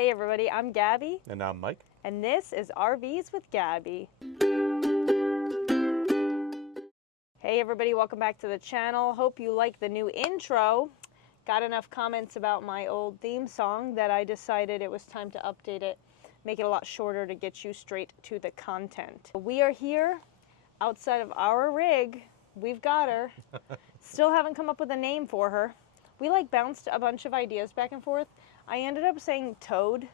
Hey everybody, I'm Gabby. And I'm Mike. And this is RVs with Gabby. Hey everybody, welcome back to the channel. Hope you like the new intro. Got enough comments about my old theme song that I decided it was time to update it, make it a lot shorter to get you straight to the content. We are here outside of our rig. We've got her. Still haven't come up with a name for her. We bounced a bunch of ideas back and forth. I ended up saying Toad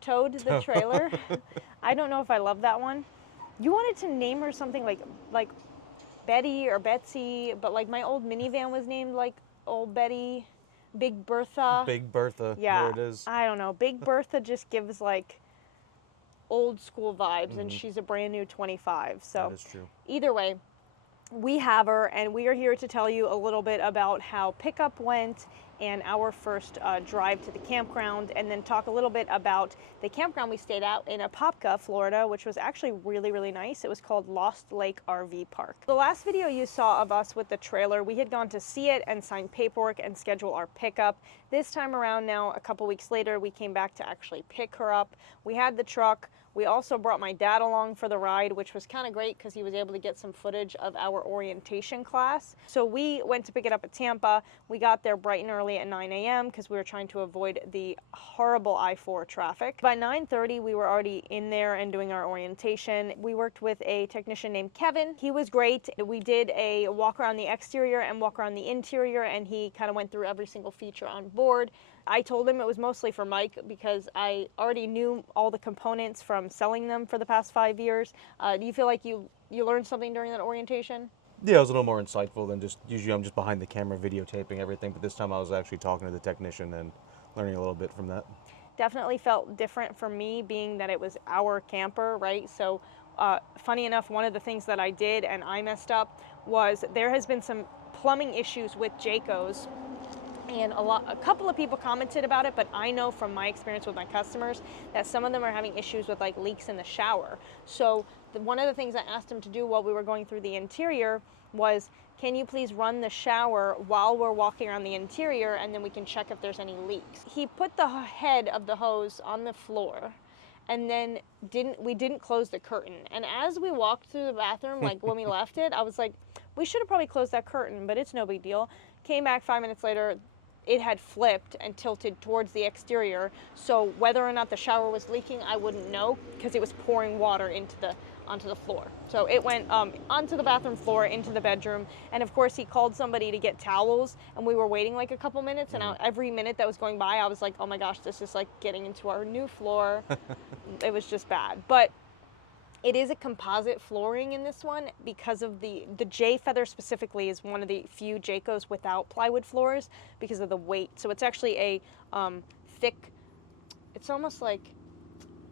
the trailer. I don't know if I love that one. You wanted to name her something like Betty or Betsy, but like my old minivan was named like Old Betty, Big Bertha. Big Bertha, yeah, there it is. I don't know. Big Bertha just gives like old school vibes, and she's a brand new 25. So that is true. Either way, we have her, and we are here to tell you a little bit about how pickup went and our first drive to the campground, and then talk a little bit about the campground we stayed at in Apopka, Florida, which was actually really, really nice. It was called Lost Lake RV Park. The last video you saw of us with the trailer, we had gone to see it and sign paperwork and schedule our pickup. This time around now, a couple weeks later, we came back to actually pick her up. We had the truck. We also brought my dad along for the ride, which was kind of great because he was able to get some footage of our orientation class. So we went to pick it up at Tampa. We got there bright and early at 9 a.m. because we were trying to avoid the horrible I-4 traffic. By 9:30, we were already in there and doing our orientation. We worked with a technician named Kevin. He was great. We did a walk around the exterior and walk around the interior, and he kind of went through every single feature on board. I told him it was mostly for Mike because I already knew all the components from selling them for the past 5 years. Do you feel like you learned something during that orientation? Yeah, it was a little more insightful than just, usually I'm just behind the camera videotaping everything, but this time I was actually talking to the technician and learning a little bit from that. Definitely felt different for me, being that it was our camper, right? So funny enough, one of the things that I did and I messed up was there has been some plumbing issues with Jayco's. And a couple of people commented about it, but I know from my experience with my customers that some of them are having issues with like leaks in the shower. So one of the things I asked him to do while we were going through the interior was, can you please run the shower while we're walking around the interior, and then we can check if there's any leaks. He put the head of the hose on the floor, and then we didn't close the curtain. And as we walked through the bathroom, like when we left it, I was like, we should have probably closed that curtain, but it's no big deal. Came back 5 minutes later, it had flipped and tilted towards the exterior. So whether or not the shower was leaking, I wouldn't know because it was pouring water onto the floor. So it went onto the bathroom floor, into the bedroom. And of course he called somebody to get towels, and we were waiting like a couple minutes, and every minute that was going by, I was like, oh my gosh, this is like getting into our new floor. It was just bad. But it is a composite flooring in this one because of the J Feather specifically is one of the few Jayco's without plywood floors because of the weight. So it's actually a thick, it's almost like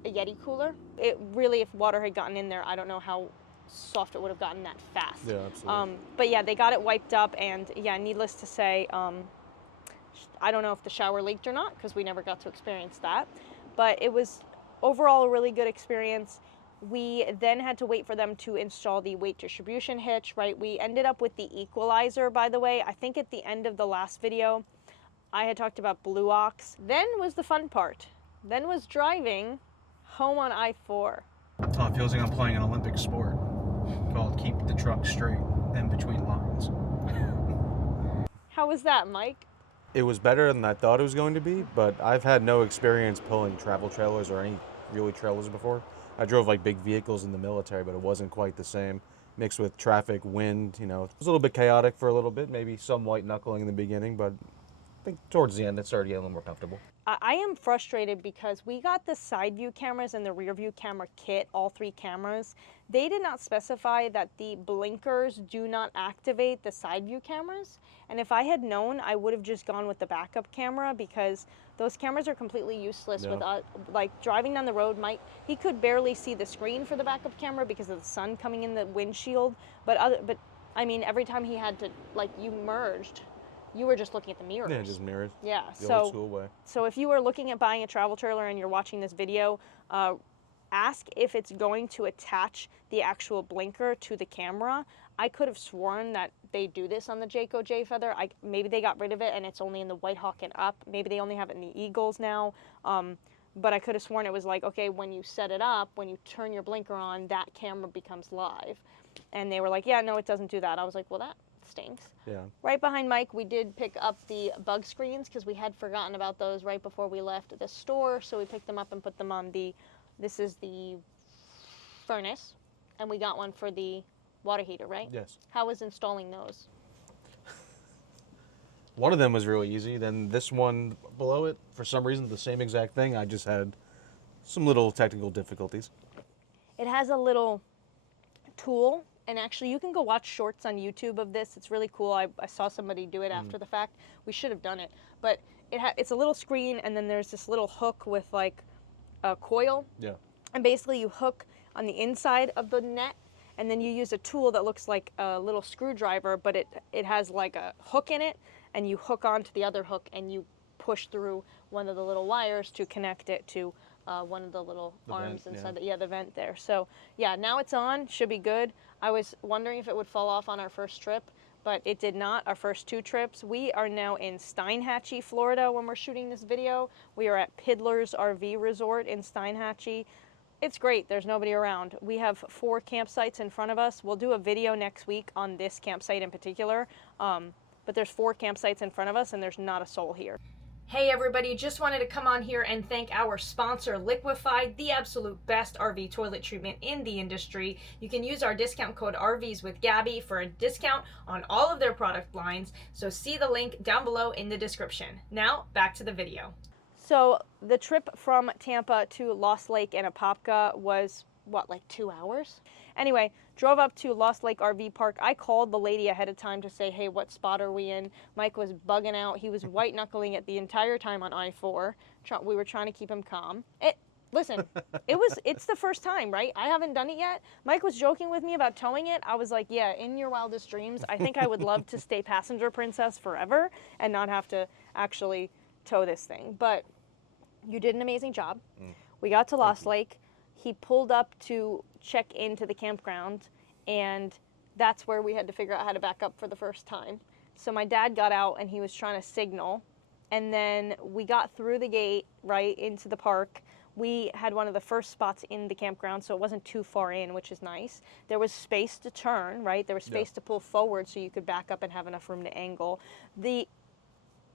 a Yeti cooler. It really, if water had gotten in there, I don't know how soft it would have gotten that fast. Yeah, absolutely. But yeah, they got it wiped up, and yeah, needless to say, I don't know if the shower leaked or not because we never got to experience that. But it was overall a really good experience. We then had to wait for them to install the weight distribution hitch, right? We ended up with the equalizer, by the way. I think at the end of the last video, I had talked about Blue Ox. Then was the fun part. Then was driving home on I-4. Oh, it feels like I'm playing an Olympic sport called Keep the Truck Straight in Between Lines. How was that, Mike? It was better than I thought it was going to be, but I've had no experience pulling travel trailers or any really trailers before. I drove like big vehicles in the military, but it wasn't quite the same. Mixed with traffic, wind, it was a little bit chaotic for a little bit, maybe some white knuckling in the beginning, but I think towards the end it started getting a little more comfortable. I am frustrated because we got the side view cameras and the rear view camera kit, all 3 cameras. They did not specify that the blinkers do not activate the side view cameras. And if I had known, I would have just gone with the backup camera because those cameras are completely useless. Yeah. With like driving down the road. He could barely see the screen for the backup camera because of the sun coming in the windshield. But I mean, every time he had to, like, you merged, you were just looking at the mirrors. Yeah, just mirrors. Yeah, the old school way. So if you were looking at buying a travel trailer and you're watching this video, ask if it's going to attach the actual blinker to the camera. I could have sworn that they do this on the Jayco J Feather. Maybe they got rid of it and it's only in the White Hawk and up. Maybe they only have it in the Eagles now. but I could have sworn it was like, okay, when you set it up, when you turn your blinker on, that camera becomes live. And they were like, yeah, no, it doesn't do that. I was like, well, that stinks. Yeah. Right behind Mike, we did pick up the bug screens because we had forgotten about those right before we left the store. So we picked them up and put them on this is the furnace, and we got one for the water heater, right? Yes. How was installing those? One of them was really easy. Then this one below it, for some reason, the same exact thing. I just had some little technical difficulties. It has a little tool, and actually you can go watch shorts on YouTube of this. It's really cool. I saw somebody do it after the fact. We should have done it. But it's a little screen, and then there's this little hook with like a coil. Yeah. And basically you hook on the inside of the net, and then you use a tool that looks like a little screwdriver, but it has like a hook in it, and you hook onto the other hook and you push through one of the little wires to connect it to one of the little arms vent, inside the vent there. So yeah, now it's on, should be good. I was wondering if it would fall off on our first trip, but it did not. Our first 2 trips. We are now in Steinhatchee, Florida when we're shooting this video. We are at Pidler's RV Resort in Steinhatchee. It's great, there's nobody around. We have 4 campsites in front of us. We'll do a video next week on this campsite in particular, but there's 4 campsites in front of us and there's not a soul here. Hey everybody, just wanted to come on here and thank our sponsor, Liquefied, the absolute best RV toilet treatment in the industry. You can use our discount code RVs with Gabby for a discount on all of their product lines, so see the link down below in the description. Now, back to the video. So the trip from Tampa to Lost Lake and Apopka was, what, like 2 hours? Anyway, drove up to Lost Lake RV Park. I called the lady ahead of time to say, hey, what spot are we in? Mike was bugging out. He was white-knuckling it the entire time on I-4. We were trying to keep him calm. Listen, it's the first time, right? I haven't done it yet. Mike was joking with me about towing it. I was like, yeah, in your wildest dreams, I think I would love to stay passenger princess forever and not have to actually tow this thing. But you did an amazing job. We got to Lost Lake. He pulled up to check into the campground, and that's where we had to figure out how to back up for the first time. So my dad got out and he was trying to signal, and then we got through the gate right into the park. We had one of the first spots in the campground, so it wasn't too far in, which is nice. There was space to turn, right? There was space to pull forward so you could back up and have enough room to angle. The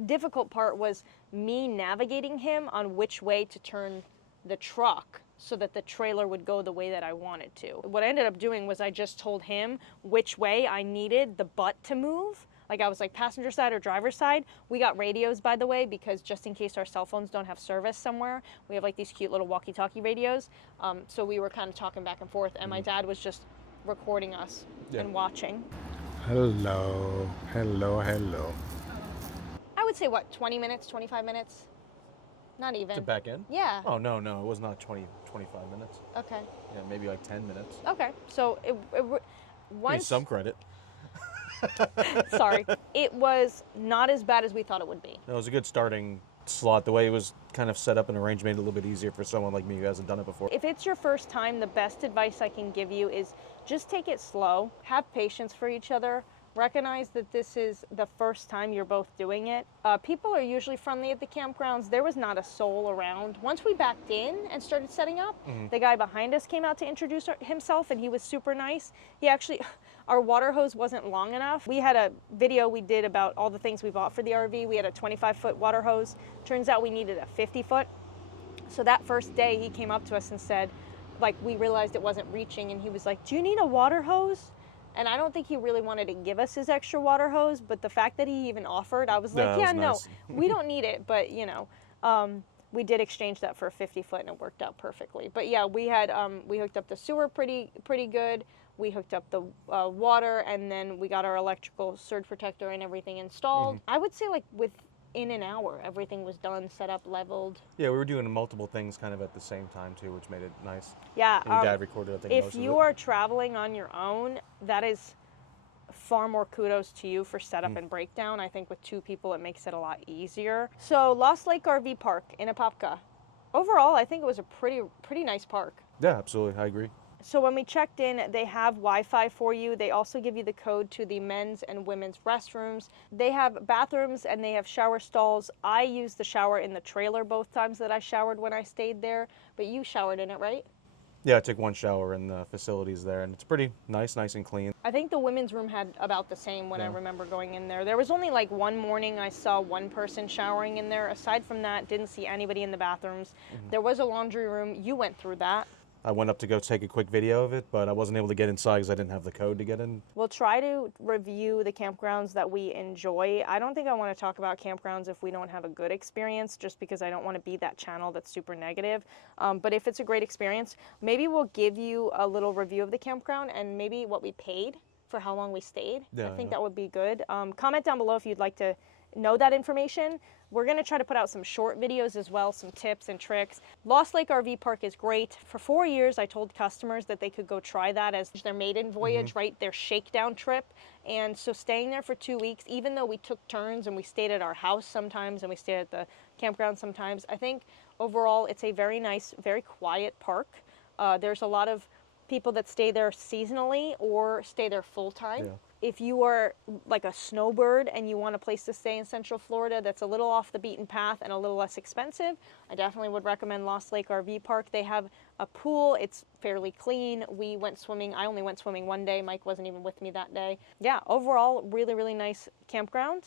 difficult part was me navigating him on which way to turn the truck so that the trailer would go the way that I wanted to. What I ended up doing was I just told him which way I needed the butt to move. Like I was like passenger side or driver's side. We got radios, by the way, because just in case our cell phones don't have service somewhere, we have like these cute little walkie-talkie radios. So we were kind of talking back and forth, and my dad was just recording us and watching. Hello, hello, hello. I would say, what, 20 minutes, 25 minutes? Not even. To back in? Yeah. Oh, no, it was not 25 minutes. Okay. Yeah, maybe like 10 minutes. Okay. So Give me some credit. Sorry. It was not as bad as we thought it would be. It was a good starting slot. The way it was kind of set up and arranged made it a little bit easier for someone like me who hasn't done it before. If it's your first time, the best advice I can give you is just take it slow. Have patience for each other. Recognize that this is the first time you're both doing it. People are usually friendly at the campgrounds. There was not a soul around. Once we backed in and started setting up, the guy behind us came out to introduce himself, and he was super nice. He actually, our water hose wasn't long enough. We had a video we did about all the things we bought for the RV. We had a 25-foot water hose. Turns out we needed a 50-foot. So that first day he came up to us and said, like, we realized it wasn't reaching, and he was like, do you need a water hose? And I don't think he really wanted to give us his extra water hose, but the fact that he even offered, I was like, yeah, no, we don't need it. But, you know, we did exchange that for a 50-foot, and it worked out perfectly. But yeah, we had, we hooked up the sewer pretty good. We hooked up the water, and then we got our electrical surge protector and everything installed. I would say like within an hour, everything was done, set up, leveled. Yeah, we were doing multiple things kind of at the same time too, which made it nice. Yeah. And your dad recorded, I think, most of it. If you are traveling on your own, that is far more kudos to you for setup and breakdown. I think with 2 people, it makes it a lot easier. So Lost Lake RV Park in Apopka. Overall, I think it was a pretty nice park. Yeah, absolutely. I agree. So when we checked in, they have Wi-Fi for you. They also give you the code to the men's and women's restrooms. They have bathrooms and they have shower stalls. I used the shower in the trailer both times that I showered when I stayed there, but you showered in it, right? Yeah, I took one shower in the facilities there, and it's pretty nice and clean. I think the women's room had about the same when I Yeah. remember going in there. There was only like one morning I saw one person showering in there. Aside from that, didn't see anybody in the bathrooms. There was a laundry room. You went through that. I went up to go take a quick video of it, but I wasn't able to get inside because I didn't have the code to get in. We'll try to review the campgrounds that we enjoy. I don't think I want to talk about campgrounds if we don't have a good experience, just because I don't want to be that channel that's super negative. But if it's a great experience, maybe we'll give you a little review of the campground and maybe what we paid for how long we stayed. Yeah, I think yeah. that would be good. Comment down below if you'd like to know that information. We're going to try to put out some short videos as well, some tips and tricks. Lost Lake RV Park is great. For 4 years, I told customers that they could go try that as their maiden voyage, right? Their shakedown trip. And so staying there for 2 weeks, even though we took turns and we stayed at our house sometimes and we stayed at the campground sometimes, I think overall it's a very nice, very quiet park. There's a lot of people that stay there seasonally or stay there full time. Yeah. If you are like a snowbird and you want a place to stay in Central Florida that's a little off the beaten path and a little less expensive, I definitely would recommend Lost Lake RV Park. They have a pool. It's fairly clean. We went swimming. I only went swimming one day. Mike wasn't even with me that day. Yeah, overall, really, really nice campground.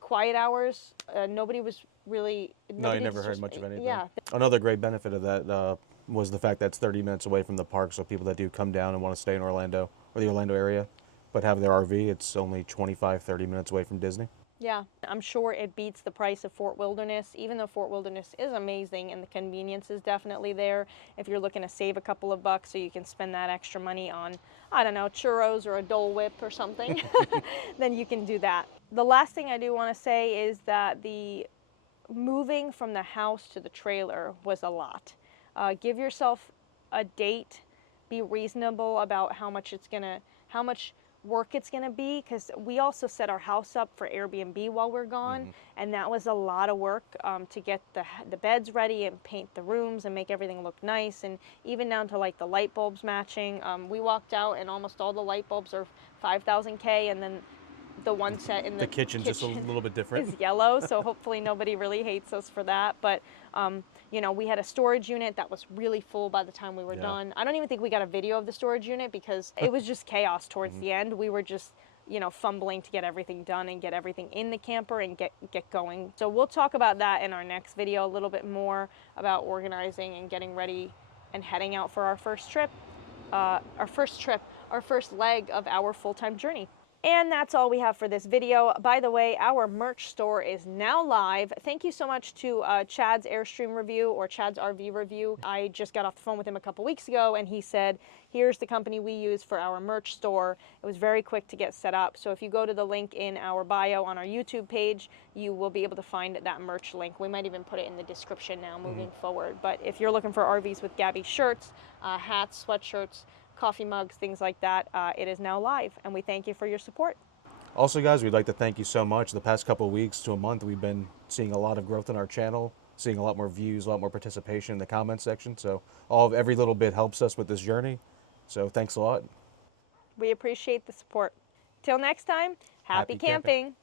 Quiet hours. Nobody was really... No, you never heard much of anything. Yeah. Another great benefit of that was the fact that it's 30 minutes away from the park, so people that do come down and want to stay in Orlando or the Orlando area but have their RV, it's only 25, 30 minutes away from Disney. Yeah, I'm sure it beats the price of Fort Wilderness, even though Fort Wilderness is amazing and the convenience is definitely there. If you're looking to save a couple of bucks so you can spend that extra money on, I don't know, churros or a Dole Whip or something, then you can do that. The last thing I do want to say is that the moving from the house to the trailer was a lot. Give yourself a date, be reasonable about how much work it's gonna be, because we also set our house up for Airbnb while we're gone, and that was a lot of work to get the beds ready and paint the rooms and make everything look nice, and even down to like the light bulbs matching. We walked out and almost all the light bulbs are 5,000 K, and then the one set in the kitchen's just a little bit different. is yellow, so hopefully nobody really hates us for that. But you know, we had a storage unit that was really full by the time we were done. I don't even think we got a video of the storage unit because it was just chaos towards the end. We were just, you know, fumbling to get everything done and get everything in the camper and get going. So we'll talk about that in our next video, a little bit more about organizing and getting ready and heading out for our first trip, our first leg of our full-time journey. And that's all we have for this video. By the way, our merch store is now live. Thank you so much to Chad's Airstream review, or Chad's RV review. I just got off the phone with him a couple weeks ago and he said, here's the company we use for our merch store. It was very quick to get set up. So if you go to the link in our bio on our YouTube page, you will be able to find that merch link. We might even put it in the description now moving forward. But if you're looking for RVs with Gabby shirts, hats, sweatshirts, coffee mugs, things like that, it is now live, and we thank you for your support. Also, guys, we'd like to thank you so much. The past couple of weeks to a month, we've been seeing a lot of growth in our channel, seeing a lot more views, a lot more participation in the comment section. So every little bit helps us with this journey. So thanks a lot. We appreciate the support. Till next time, happy camping.